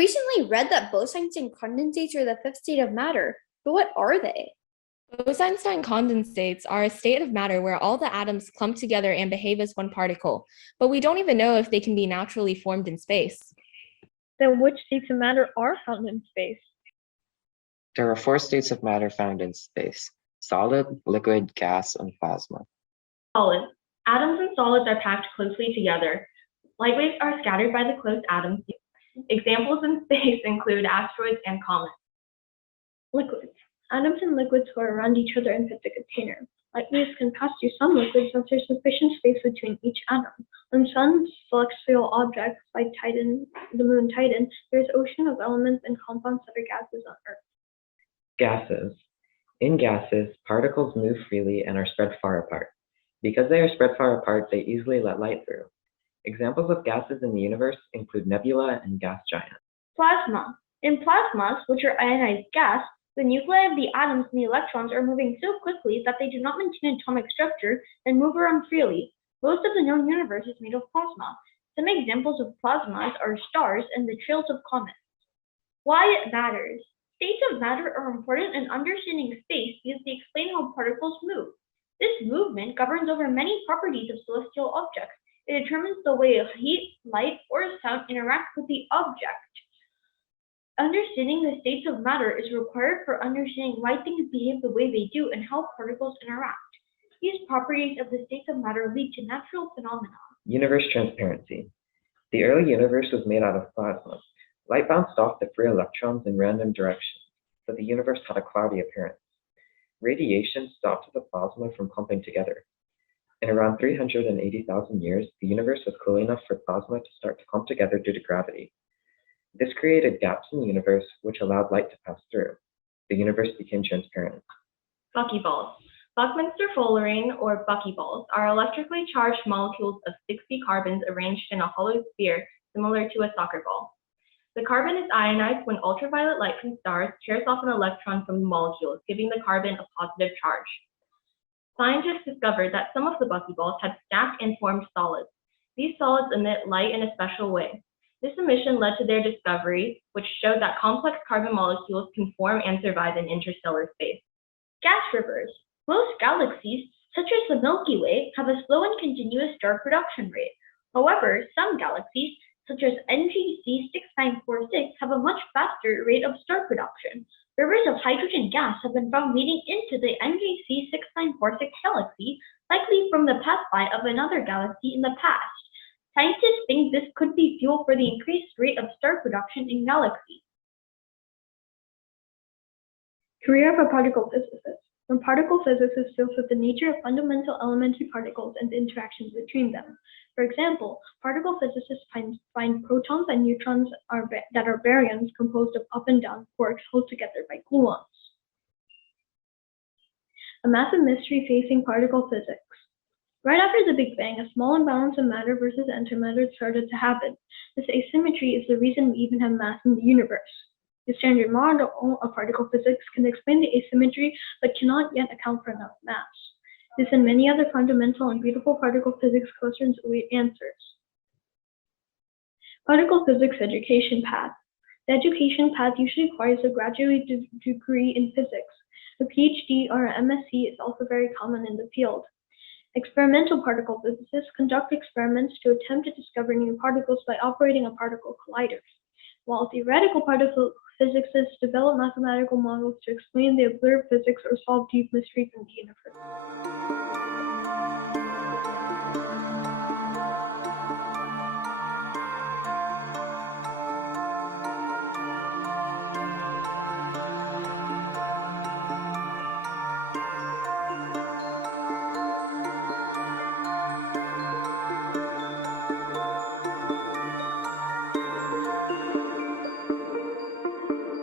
recently read that Bose-Einstein condensates are the fifth state of matter, but what are they? Bose-Einstein condensates are a state of matter where all the atoms clump together and behave as one particle, but we don't even know if they can be naturally formed in space. Then which states of matter are found in space? There are 4 states of matter found in space: solid, liquid, gas, and plasma. Solid. Atoms and solids are packed closely together. Light waves are scattered by the close atoms. Examples in space include asteroids and comets. Liquids. Atoms and liquids hover around each other and fit the container. Light waves can pass through some liquids as there's sufficient space between each atom. On some celestial objects like Titan, the moon Titan, there is an ocean of elements and compounds that are gases on Earth. Gases. In gases, particles move freely and are spread far apart. Because they are spread far apart, they easily let light through. Examples of gases in the universe include nebula and gas giants. Plasma. In plasmas, which are ionized gas, the nuclei of the atoms and the electrons are moving so quickly that they do not maintain atomic structure and move around freely. Most of the known universe is made of plasma. Some examples of plasmas are stars and the trails of comets. Why it matters. States of matter are important in understanding space because they explain how particles move. This movement governs over many properties of celestial objects. It determines the way heat, light, or sound interact with the object. Understanding the states of matter is required for understanding why things behave the way they do and how particles interact. These properties of the states of matter lead to natural phenomena. Universe transparency. The early universe was made out of plasma. Light bounced off the free electrons in random directions, so the universe had a cloudy appearance. Radiation stopped the plasma from clumping together. In around 380,000 years, the universe was cool enough for plasma to start to clump together due to gravity. This created gaps in the universe, which allowed light to pass through. The universe became transparent. Buckyballs. Buckminster fullerene, or buckyballs, are electrically charged molecules of 60 carbons arranged in a hollow sphere similar to a soccer ball. The carbon is ionized when ultraviolet light from stars tears off an electron from the molecules, giving the carbon a positive charge. Scientists discovered that some of the buckyballs had stacked and formed solids. These solids emit light in a special way. This emission led to their discovery, which showed that complex carbon molecules can form and survive in interstellar space. Gas rivers. Most galaxies, such as the Milky Way, have a slow and continuous star production rate. However, some galaxies, such as NGC 6946, have a much faster rate of star production. Rivers of hydrogen gas have been found leading into the NGC 6946 galaxy, likely from the pass-by of another galaxy in the past. Scientists think this could be fuel for the increased rate of star production in galaxies. Career of a particle physicist. A particle physicist deals with the nature of fundamental elementary particles and the interactions between them. For example, particle physicists find protons and neutrons that are baryons composed of up and down quarks held together by gluons. A massive mystery facing particle physics. Right after the Big Bang, a small imbalance of matter versus antimatter started to happen. This asymmetry is the reason we even have mass in the universe. The standard model of particle physics can explain the asymmetry, but cannot yet account for enough mass. This and many other fundamental and beautiful particle physics questions await answers. Particle physics education path. The education path usually requires a graduate degree in physics. A PhD or an MSc is also very common in the field. Experimental particle physicists conduct experiments to attempt to discover new particles by operating a particle collider, while theoretical particle physicists develop mathematical models to explain the observed physics or solve deep mysteries in the universe.